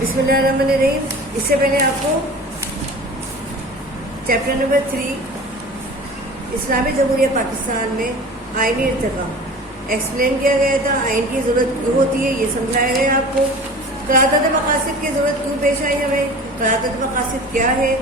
بسم اللہ الرحمن الرحیم. اس سے پہلے آپ کو چیپٹر نمبر 3 اسلامی جمہوریہ پاکستان میں آئینی ارتقا ایکسپلین کیا گیا تھا. آئین کی ضرورت کیوں ہوتی ہے یہ سمجھایا گیا آپ کو. قرارداد مقاصد کی ضرورت کیوں پیش آئی ہمیں, قرارداد مقاصد کیا ہے,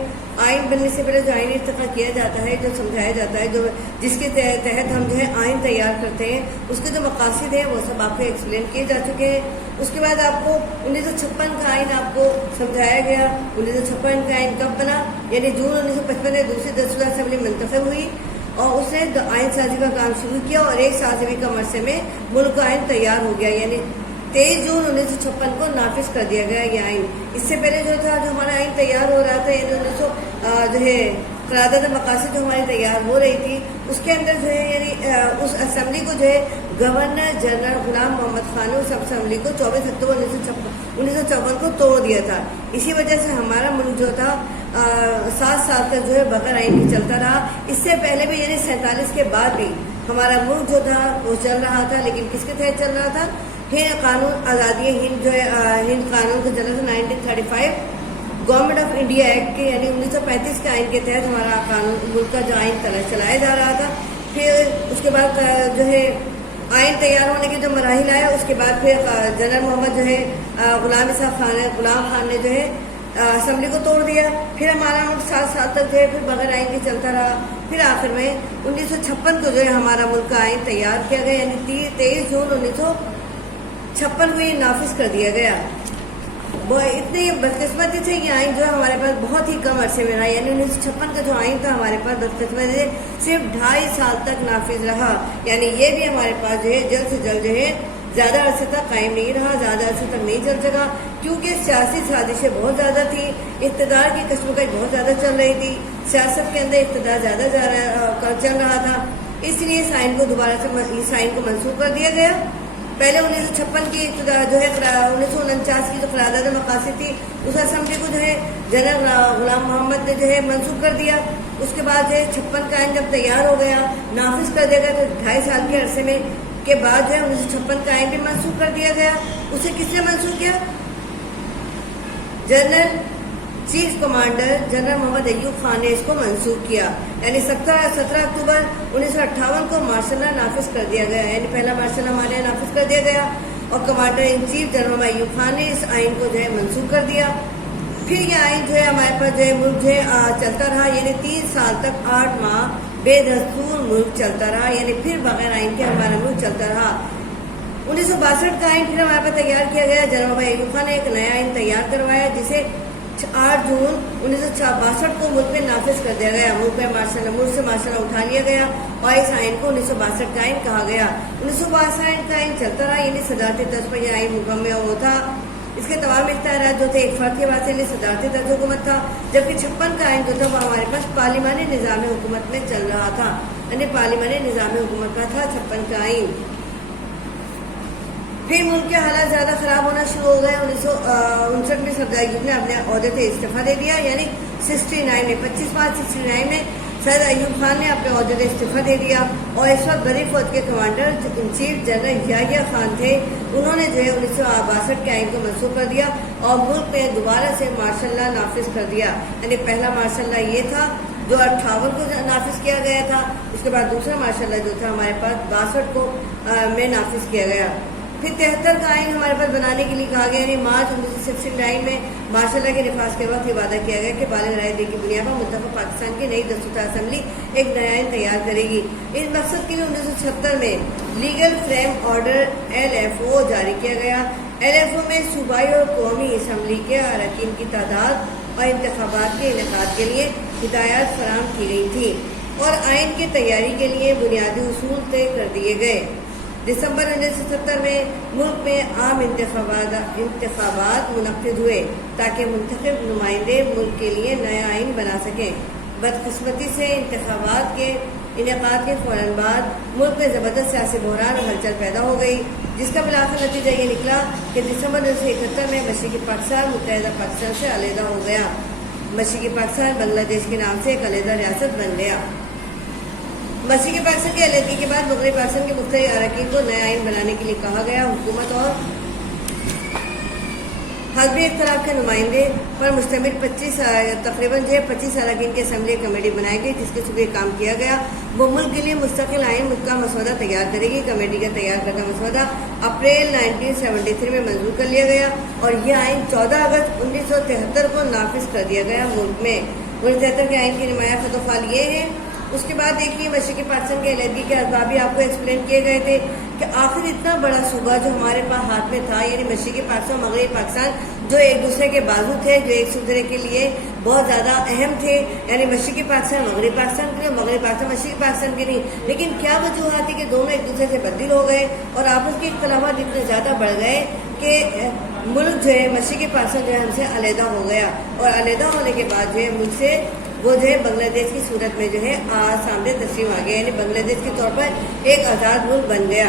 آئین بننے سے پہلے جو آئینی ارتقا کیا جاتا ہے, جو سمجھایا جاتا ہے, جو جس کے تحت ہم جو ہے آئین تیار کرتے ہیں, اس کے جو مقاصد ہیں وہ سب آپ کو ایکسپلین کیے جا چکے ہیں. اس کے بعد آپ کو 1956 کا آئین آپ کو سمجھایا گیا. 1956 کا آئین کب بنا, یعنی جون 1955 میں دوسری دستور اسمبلی منتخب ہوئی اور اس نے آئین سازی کا کام شروع کیا اور ایک سازوی کا عرصے میں ملک کا آئین تیار ہو گیا, یعنی 23 جون 1956 کو نافذ کر دیا گیا یہ آئین. اس سے پہلے جو تھا جو ہمارا آئین تیار ہو رہا تھا, یعنی جو ہے قرارداد مقاصد جو ہماری تیار ہو رہی تھی, اس کے اندر جو ہے یعنی اس اسمبلی کو جو ہے گورنر جنرل غلام محمد خان نے اس اسمبلی کو 24 اکتوبر 1954 کو توڑ دیا تھا. اسی وجہ سے ہمارا ملک جو تھا 7 سال تک جو ہے بغیر آئین کے چلتا رہا. اس سے پہلے بھی یعنی 47 کے بعد بھی ہمارا ملک جو تھا وہ چل رہا تھا, لیکن کس کے تحت چل رہا تھا؟ ہند قانون آزادی ہند جو ہے ہند قانون کو چلا تھا 1935 گورنمنٹ آف انڈیا ایکٹ کے, یعنی 1935 کے آئین کے تحت ہمارا قانون ملک کا جو آئین چلایا جا رہا تھا. پھر اس کے بعد جو ہے آئین تیار ہونے کے جو مراحل آیا, اس کے بعد پھر جنرل محمد جو ہے غلام خان نے جو ہے اسمبلی کو توڑ دیا. پھر ہمارا ملک 7 سال تک جو ہے پھر بغیر آئین کے چلتا رہا. پھر آخر میں 1956 کو جو ہے ہمارا ملک کا آئین تیار کیا گیا, یعنی 23 جون 1956 کو یہ نافذ کر دیا گیا. وہ اتنی بدقسمتی سے یہ آئین جو ہے ہمارے پاس بہت ہی کم عرصے میں رہا, یعنی 1956 کا جو آئین تھا ہمارے پاس بدقسمتی سے صرف 2.5 سال تک نافذ رہا. یعنی یہ بھی ہمارے پاس جو ہے جلد سے جلد جو ہے زیادہ عرصے تک قائم نہیں رہا, زیادہ عرصے تک نہیں چل سکا, کیونکہ سیاسی سازشیں بہت زیادہ تھی, اقتدار کی کشمکش بہت زیادہ چل رہی تھی, سیاست کے اندر اقتدار زیادہ چل رہا تھا. اس لیے اس آئین کو دوبارہ سے اس آئین کو منسوخ کر دیا گیا. پہلے 1956 کی جو ہے 1949 کی جو قرارداد مقاصد تھی اس اسمبلی کو جو ہے جنرل غلام محمد نے جو ہے منسوخ کر دیا. اس کے بعد جو ہے 56 کا آئین جب تیار ہو گیا نافذ کر دیا گیا, تو 2.5 سال کے عرصے میں کے بعد جو ہے 1956 کا آئین بھی منسوخ کر دیا گیا. اسے کس نے منسوخ کیا؟ جنرل چیف کمانڈر جنرل محمد ایوب خان نے اس کو منسوخ کیا. یعنی 17 اکتوبر 1958 کو مارشل لا نافذ کر دیا گیا, یعنی پہلا مارشل لا ہمارے یہاں نافذ کر دیا گیا اور کمانڈر ان چیف جنرل محمد ایوب خان نے اس آئین کو جو ہے منسوخ کر دیا. پھر یہ آئین جو ہے ہمارے پاس جو ہے ملک جو ہے چلتا رہا, یعنی 3 سال تک 8 ماہ بے دستور ملک چلتا رہا, یعنی پھر بغیر آئین کے ہمارا ملک چلتا رہا. 1962 کا آئین پھر ہمارے پاس تیار کیا گیا. جنرل محمد ایوب خان نے ایک نیا آئین تیار کروایا جسے 8 جون 1962 کو ملک میں نافذ کر دیا گیا. ملک سے مارشل لا اٹھا لیا گیا اور اس آئین کو 1962 کا آئین کہا گیا. 1962 کا آئین چلتا رہا, یعنی صدارتی طرز پر یہ آئین مکمل وہ تھا. اس کے تمام اختیارات جو تھے ایک فرد کے واسطے صدارتی طرز حکومت تھا, جبکہ 56 کا آئین جو تھا وہ ہمارے پاس پارلیمانی نظام حکومت میں چل رہا تھا, یعنی پارلیمانی نظام حکومت کا تھا 56 کا آئین. پھر ملک کے حالات زیادہ خراب ہونا شروع ہو گئے. 1959 میں صدر ایوب نے اپنے عہدے سے استعفیٰ دے دیا, یعنی 69 میں 25 مارچ 69 میں صدر ایوب خان نے اپنے عہدے سے استعفیٰ دے دیا اور اس وقت بری فوج کے commander in chief general Yahya Khan تھے. انہوں نے جو ہے 1962 کے آئین کو منسوخ کر دیا اور ملک میں دوبارہ سے مارشل لا نافذ کر دیا. یعنی پہلا مارشل لا یہ تھا جو 58 کو نافذ کیا گیا تھا, اس کے بعد دوسرا مارشل لا جو تھا ہمارے پاس 62 کو میں نافذ کیا گیا. پھر 73 کا آئین ہمارے پاس بنانے کے لیے کہا گیا, یعنی مارچ 1969 میں مارشل لا کے نفاذ کے وقت یہ وعدہ کیا گیا کہ بالغ رائے دہی کی بنیاد پر منتخب پاکستان کی نئی دستور اسمبلی ایک نیا آئین تیار کرے گی. اس مقصد کے لیے 1976 میں لیگل فریم آرڈر LFO جاری کیا گیا. LFO میں صوبائی اور قومی اسمبلی کے اراکین کی تعداد اور انتخابات کے انعقاد کے لیے ہدایات فراہم کی گئی تھی اور آئین کی تیاری کے لیے بنیادی اصول طے کر دیے گئے. دسمبر 1970 میں ملک میں عام انتخابات منعقد ہوئے تاکہ منتخب نمائندے ملک کے لیے نیا آئین بنا سکیں. بدقسمتی سے انتخابات کے انعقاد کے فوراً بعد ملک میں زبردست سیاسی بحران اور ہلچل پیدا ہو گئی, جس کا بالآخر نتیجہ یہ نکلا کہ دسمبر 1971 میں مشرقی پاکستان متحدہ پاکستان سے علیحدہ ہو گیا. مشرقی پاکستان بنگلہ دیش کے نام سے ایک علیحدہ ریاست بن گیا. مشرقی پاکستان کی علیحدگی کے بعد مغربی پاکستان کے مختلف اراکین کو نیا آئین بنانے کے لیے کہا گیا. حکومت اور حزبی اختلاف کے نمائندے پر مشتمل تقریباً 25 اراکین کی اسمبلی کمیٹی بنائی گئی، جس کے صبح کام کیا گیا۔ وہ ملک کے لیے مستقل آئین کا مسودہ تیار کرے گی۔ کمیٹی کا تیار کردہ مسودہ اپریل 1973 میں منظور کر لیا گیا اور یہ آئین 14 اگست 1973 کو نافذ کر دیا گیا ملک میں۔ 1973 کے آئین کی نمایاں خط و فعال یہ ہیں۔ اس کے بعد دیکھیے مشرقی پاکستان کے علیحدگی کے اسباب بھی آپ کو ایکسپلین کیے گئے تھے کہ آخر اتنا بڑا صوبہ جو ہمارے پاس ہاتھ میں تھا، یعنی مشرقی پاکستان مغربی پاکستان، جو ایک دوسرے کے بازو تھے، جو ایک دوسرے کے لیے بہت زیادہ اہم تھے، یعنی مشرقی پاکستان مغربی پاکستان کے لیے، مغربی پاکستان مشرقی پاکستان کے لیے، لیکن کیا وجوہات تھی کہ دونوں ایک دوسرے سے بدل ہو گئے اور آپس کے اختلافات اتنے زیادہ بڑھ گئے کہ ملک جو ہے مشرقی پاکستان جو ہے ہم سے علیحدہ ہو گیا، اور علیحدہ ہونے کے بعد جو ہے ملک سے وہ جو ہے بنگلہ دیش کی صورت میں جو ہے سامنے تسلیم آ گیا، یعنی بنگلہ دیش کے طور پر ایک آزاد ملک بن گیا۔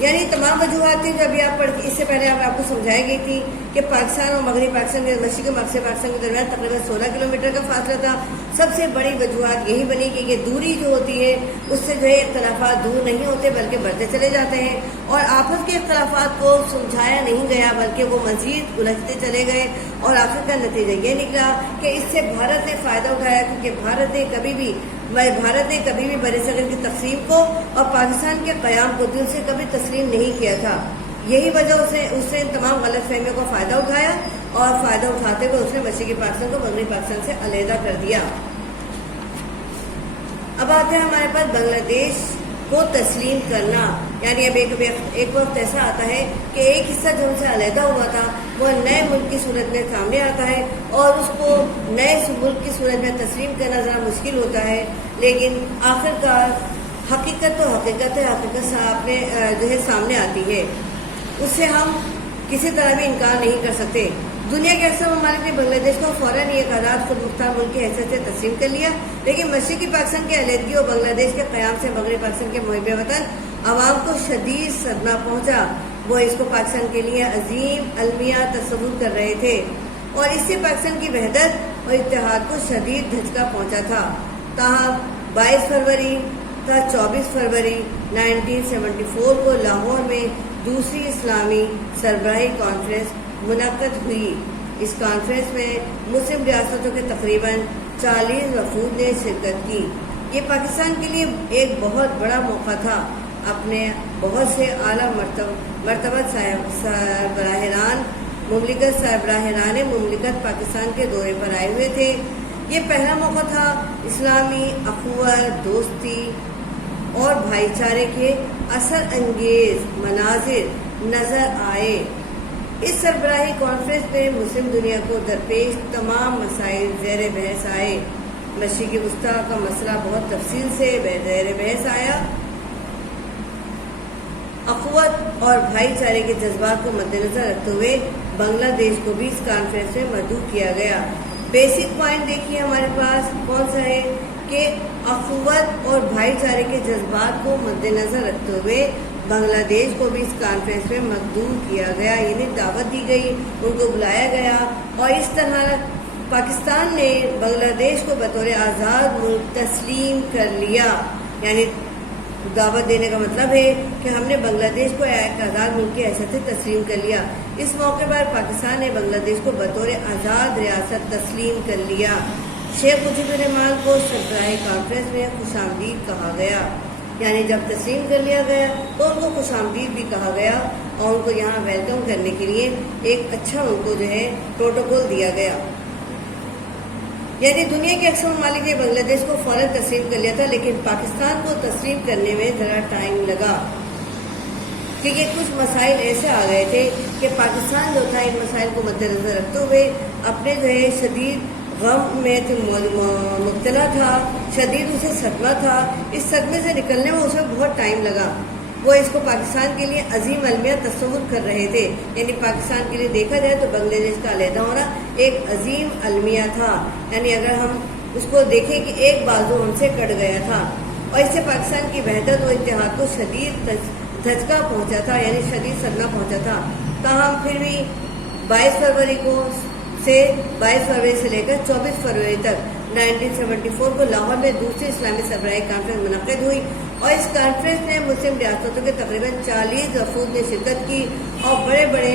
یعنی تمام وجوہات تھیں جو ابھی آپ پڑھ اس سے پہلے آپ کو سمجھائی گئی تھی کہ پاکستان اور مغربی پاکستان کے مشرقی مغربی پاکستان کے درمیان تقریباً 16 کلومیٹر کا فاصلہ تھا۔ سب سے بڑی وجوہات یہی بنی کہ یہ دوری جو ہوتی ہے اس سے جو ہے اختلافات دور نہیں ہوتے بلکہ بڑھتے چلے جاتے ہیں، اور آپس کے اختلافات کو سمجھایا نہیں گیا بلکہ وہ مزید الجھتے چلے گئے، اور آخر کا نتیجہ یہ نکلا کہ اس سے بھارت نے فائدہ اٹھایا، کیونکہ بھارت نے کبھی بھی برصغیر کی تقسیم کو اور پاکستان کے قیام کو دل سے کبھی تسلیم نہیں کیا تھا۔ یہی وجہ اس نے ان تمام غلط فہمیوں کو فائدہ اٹھایا، اور فائدہ اٹھاتے ہوئے اس نے مشرقی پاکستان کو مغربی پاکستان سے علیحدہ کر دیا۔ اب آتے ہیں ہمارے پاس بنگلہ دیش کو تسلیم کرنا، یعنی اب ایک وقت ایسا آتا ہے کہ ایک حصہ جو ہم سے علیحدہ ہوا تھا وہ نئے ملک کی صورت میں سامنے آتا ہے، اور اس کو نئے ملک کی صورت میں تسلیم کرنا ذرا مشکل ہوتا ہے، لیکن آخرکار حقیقت تو حقیقت ہے، حقیقت جو ہے سامنے آتی ہے، اس سے ہم کسی طرح بھی انکار نہیں کر سکتے۔ دنیا کے اکثر ممالک نے بنگلہ دیش کو فوراً ایک آزاد خود مختار ملک کی حیثیت سے تسلیم کر لیا، لیکن مشرقی پاکستان کی علیحدگی اور بنگلہ دیش کے قیام سے مغربی پاکستان کے محب وطن عوام کو شدید صدمہ پہنچا۔ وہ اس کو پاکستان کے لیے عظیم المیہ تصور کر رہے تھے، اور اس سے پاکستان کی وحدت اور اتحاد کو شدید دھچکا پہنچا تھا۔ تاہم 22 فروری تا 24 فروری 1974 کو لاہور میں دوسری اسلامی سربراہی کانفرنس منعقد ہوئی۔ اس کانفرنس میں مسلم ریاستوں کے تقریباً 40 وفود نے شرکت کی۔ یہ پاکستان کے لیے ایک بہت بڑا موقع تھا۔ اپنے بہت سے اعلیٰ مرتبہ سربراہان مملکت پاکستان کے دورے پر آئے ہوئے تھے۔ یہ پہلا موقع تھا اسلامی اخوت، دوستی اور بھائی چارے کے اثر انگیز مناظر نظر آئے۔ اس سربراہی کانفرنس میں مسلم دنیا کو درپیش تمام مسائل زیر بحث آئے۔ مشرق وسطیٰ کا مسئلہ بہت تفصیل سے زیر بحث آیا۔ اخوت اور بھائی چارے کے جذبات کو مد نظر رکھتے ہوئے بنگلہ دیش کو بھی اس کانفرنس میں مدعو کیا گیا۔ بیسک پوائنٹ دیکھیے ہمارے پاس کون سا ہے کہ اخوت اور بھائی چارے کے جذبات کو مد نظر رکھتے ہوئے بنگلہ دیش کو بھی اس کانفرنس میں مدعو کیا گیا، یعنی دعوت دی گئی، ان کو بلایا گیا، اور اس طرح پاکستان نے بنگلہ دیش کو بطور آزاد ملک تسلیم کر لیا۔ یعنی دعوت دینے کا مطلب ہے کہ ہم نے بنگلہ دیش کو ایک آزاد ملک کی حیثیت سے تسلیم کر لیا۔ اس موقع پر پاکستان نے بنگلہ دیش کو بطور آزاد ریاست تسلیم کر لیا۔ شیخ مجیب الرحمان کو سربراہی کانفرنس میں خوش آمدید کہا گیا، یعنی جب تسلیم کر لیا گیا تو ان کو خوش آمدید بھی کہا گیا، اور ان کو یہاں ویلکم کرنے کے لیے ایک اچھا ان کو جو ہے پروٹوکول دیا گیا۔ یعنی دنیا کے اکثر ممالک نے بنگلہ دیش کو فوراً تسلیم کر لیا تھا، لیکن پاکستان کو تسلیم کرنے میں ذرا ٹائم لگا، کیونکہ کچھ مسائل ایسے آ گئے تھے کہ پاکستان جو تھا ان مسائل کو مد نظر رکھتے ہوئے اپنے جو ہے شدید غم میں مبتلا تھا، شدید اسے صدمہ تھا۔ اس صدمے سے نکلنے میں اسے بہت ٹائم لگا۔ وہ اس کو پاکستان کے لیے عظیم المیہ تصور کر رہے تھے، یعنی پاکستان کے لیے دیکھا جائے تو بنگلہ دیش کا علیحدہ ہونا ایک عظیم المیہ تھا، یعنی اگر ہم اس کو دیکھیں کہ ایک بازو ہم سے کٹ گیا تھا، اور اس سے پاکستان کی وحدت و اتحاد کو شدید دھچکا پہنچا تھا، یعنی شدید صدمہ پہنچا تھا۔ تاہم پھر بھی 22 فروری سے لے کر 24 فروری تک 1974 کو لاہور میں دوسری اسلامی سربراہی کانفرنس منعقد ہوئی، اور اس کانفرنس میں مسلم ریاستوں کے تقریباً 40 وفود نے شرکت کی، اور بڑے بڑے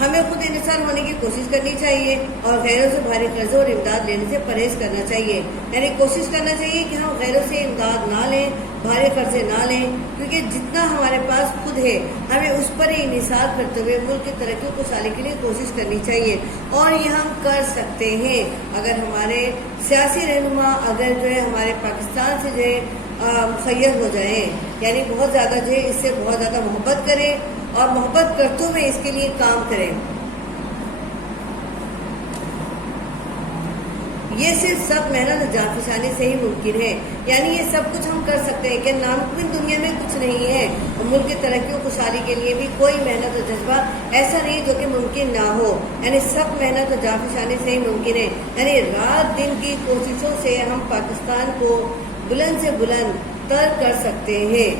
ہمیں خود انحصار ہونے کی کوشش کرنی چاہیے اور غیروں سے بھاری قرضوں اور امداد لینے سے پرہیز کرنا چاہیے. یعنی کوشش کرنا چاہیے کہ ہم غیروں سے امداد نہ لیں، بھاری قرضے نہ لیں، کیونکہ جتنا ہمارے پاس خود ہے ہمیں اس پر ہی انحصار کرتے ہوئے ملک کی ترقی و خوشحالی کے لیے کوشش کرنی چاہیے. اور یہ ہم کر سکتے ہیں اگر ہمارے سیاسی رہنما اگر جو ہے ہمارے پاکستان سے جو ہے مخیر ہو جائیں، یعنی بہت زیادہ جو ہے اس سے بہت زیادہ محبت کریں اور محبت کرتے ہوئے اس کے لیے کام کریں. یہ صرف سب محنت اور جانفشانی سے ہی ممکن ہے. یعنی یہ سب کچھ ہم کر سکتے ہیں کہ ناممکن دنیا میں کچھ نہیں ہے، اور ملک کی ترقی و خوشحالی کے لیے بھی کوئی محنت اور جذبہ ایسا نہیں جو کہ ممکن نہ ہو. یعنی سب محنت اور جانفشانی سے ہی ممکن ہے. یعنی رات دن کی کوششوں سے ہم پاکستان کو بلند سے بلند تر کر سکتے ہیں.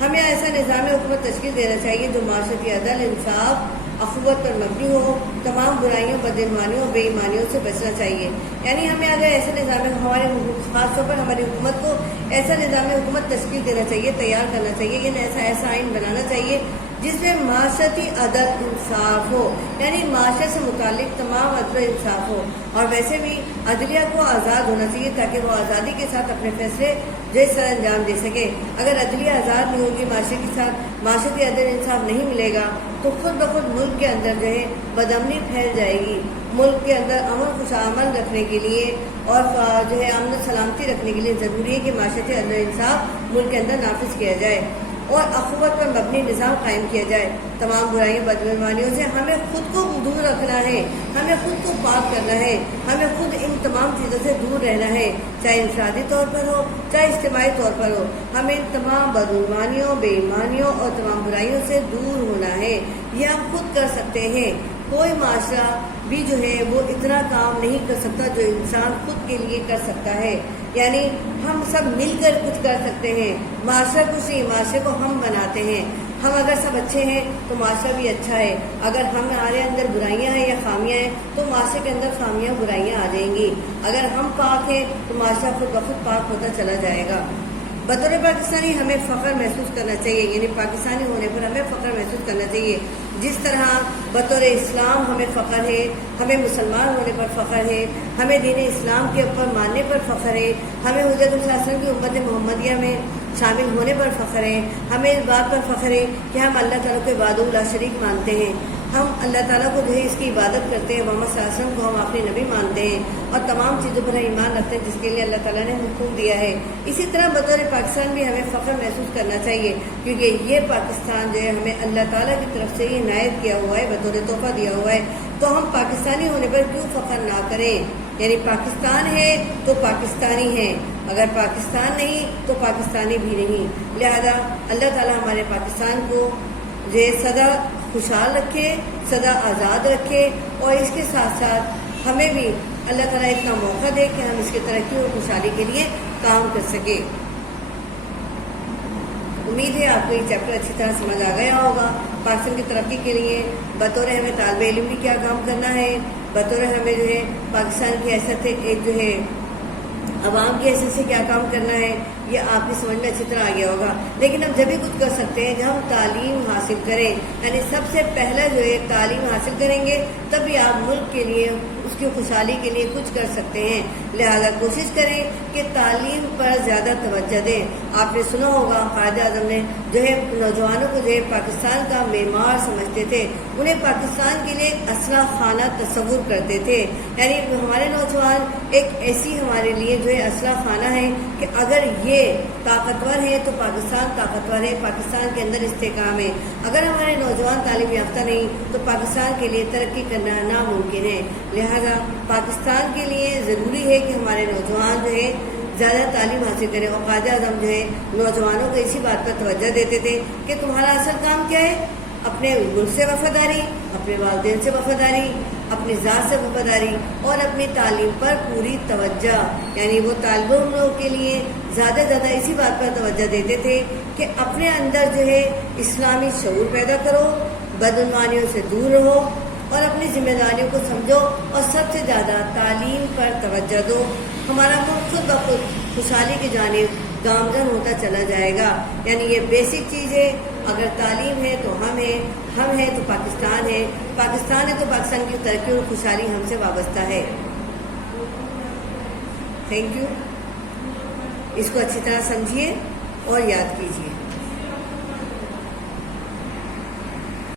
ہمیں ایسا نظام حکومت تشکیل دینا چاہیے جو معاشرتی عدل، انصاف، اخوت پر مبنی ہو. تمام برائیوں، بدعنوانیوں اور بے ایمانیوں سے بچنا چاہیے. یعنی ہمیں اگر ایسا نظام ہمارے خاص طور پر ہماری حکومت کو ایسا نظام حکومت تشکیل دینا چاہیے، تیار کرنا چاہیے، یعنی ایسا آئین بنانا چاہیے جس میں معاشرتی عدل انصاف ہو. یعنی معاشرے سے متعلق تمام عدل و انصاف ہو. اور ویسے بھی عدلیہ کو آزاد ہونا چاہیے تاکہ وہ آزادی کے ساتھ اپنے فیصلے جو سر انجام دے سکے. اگر عدلیہ آزاد نہیں ہوگی، معاشرے کے ساتھ معاشرتی عدل انصاف نہیں ملے گا تو خود بخود ملک کے اندر جو ہے بدامنی پھیل جائے گی. ملک کے اندر امن خوشامن رکھنے کے لیے اور جو ہے امن و سلامتی رکھنے کے لیے ضروری ہے کہ معاشرتی عدل انصاف ملک کے اندر نافذ کیا جائے اور اخوت پر مبنی نظام قائم کیا جائے. تمام برائیوں بدعنوانیوں سے ہمیں خود کو دور رکھنا ہے، ہمیں خود کو پاک کرنا ہے، ہمیں خود ان تمام چیزوں سے دور رہنا ہے، چاہے انفرادی طور پر ہو چاہے اجتماعی طور پر ہو. ہمیں ان تمام بدعنوانیوں، بے ایمانیوں اور تمام برائیوں سے دور ہونا ہے. یہ ہم خود کر سکتے ہیں. کوئی معاشرہ بھی جو ہے وہ اتنا کام نہیں کر سکتا جو انسان خود کے لیے کر سکتا ہے. یعنی ہم سب مل کر کچھ کر سکتے ہیں. معاشرہ کچھ نہیں، معاشرے کو ہم بناتے ہیں. ہم اگر سب اچھے ہیں تو معاشرہ بھی اچھا ہے. اگر ہمارے اندر برائیاں ہیں یا خامیاں ہیں تو معاشرے کے اندر خامیاں برائیاں آ جائیں گی. اگر ہم پاک ہیں تو معاشرہ خود بخود پاک ہوتا چلا جائے گا. بطور پاکستانی ہمیں فخر محسوس کرنا چاہیے، یعنی پاکستانی ہونے پر ہمیں فخر محسوس کرنا چاہیے. جس طرح بطور اسلام ہمیں فخر ہے، ہمیں مسلمان ہونے پر فخر ہے، ہمیں دین اسلام کے اوپر ماننے پر فخر ہے، ہمیں حضرت صلی اللہ علیہ وسلم کی امت محمدیہ میں شامل ہونے پر فخر ہے، ہمیں اس بات پر فخر ہے کہ ہم اللہ تعالیٰ کو عبادۃ لا شریک مانتے ہیں. ہم اللہ تعالیٰ کو جو ہے اس کی عبادت کرتے ہیں. محمد صلی اللہ علیہ وسلم کو ہم اپنے نبی مانتے ہیں اور تمام چیزوں پر ایمان رکھتے ہیں جس کے لیے اللہ تعالیٰ نے حکم دیا ہے. اسی طرح بطور پاکستان بھی ہمیں فخر محسوس کرنا چاہیے کیونکہ یہ پاکستان جو ہے ہمیں اللہ تعالیٰ کی طرف سے یہ عنایت کیا ہوا ہے، بطور تحفہ دیا ہوا ہے. تو ہم پاکستانی ہونے پر کیوں فخر نہ کریں؟ یعنی پاکستان ہے تو پاکستانی ہے، اگر پاکستان نہیں تو پاکستانی بھی نہیں. لہذا اللہ تعالیٰ ہمارے پاکستان کو جو ہے سدا خوشحال رکھے، سدا آزاد رکھے اور اس کے ساتھ ساتھ ہمیں بھی اللہ تعالیٰ اتنا موقع دے کہ ہم اس کی ترقی اور خوشحالی کے لیے کام کر سکیں. امید ہے آپ کو یہ چیپٹر اچھی طرح سمجھ آ گیا ہوگا. پاکستان کی ترقی کے لیے بطور ہمیں طالب علم بھی کیا کام کرنا ہے، بطور ہمیں جو ہے پاکستان کی حیثیت ایک جو ہے عوام کی حیثیت سے کیا کام کرنا ہے، یہ آپ کی سمجھ میں اچھی طرح آ گیا ہوگا. لیکن ہم جب بھی کچھ کر سکتے ہیں جب ہم تعلیم حاصل کریں، یعنی سب سے پہلا جو ہے تعلیم حاصل کریں گے تبھی آپ ملک کے لیے اس کی خوشحالی کے لیے کچھ کر سکتے ہیں. لہذا کوشش کریں کہ تعلیم پر زیادہ توجہ دیں. آپ نے سنا ہوگا قائد اعظم نے جو ہے نوجوانوں کو جو ہے پاکستان کا معمار سمجھتے تھے، انہیں پاکستان کے لیے ایک اسلحہ خانہ تصور کرتے تھے. یعنی ہمارے نوجوان ایک ایسی ہمارے لیے جو ہے اسلحہ خانہ ہے کہ اگر یہ طاقتور ہے تو پاکستان طاقتور ہے، پاکستان کے اندر استحکام ہے. اگر ہمارے نوجوان تعلیم یافتہ نہیں تو پاکستان کے لیے ترقی کرنا ناممکن ہے. لہذا پاکستان کے لیے ضروری ہے کہ ہمارے نوجوان جو ہے زیادہ تعلیم حاصل کریں. اور قائد اعظم جو ہے نوجوانوں کو اسی بات پر توجہ دیتے تھے کہ تمہارا اصل کام کیا ہے؟ اپنے ملک سے وفاداری، اپنے والدین سے وفاداری، اپنی ذات سے وفاداری اور اپنی تعلیم پر پوری توجہ. یعنی وہ طالب علموں کے لیے زیادہ زیادہ اسی بات پر توجہ دیتے تھے کہ اپنے اندر جو ہے اسلامی شعور پیدا کرو، بدعنوانیوں سے دور رہو اور اپنی ذمہ داریوں کو سمجھو اور سب سے زیادہ تعلیم پر توجہ دو. ہمارا ملک خود بخود خوشحالی کی جانب گامزن ہوتا چلا جائے گا. یعنی یہ بیسک چیز ہے اگر تعلیم ہے تو ہم ہیں تو پاکستان ہے تو پاکستان کی ترقی اور خوشحالی ہم سے وابستہ ہے. Thank you. اس کو اچھی طرح سمجھیے اور یاد کیجیے.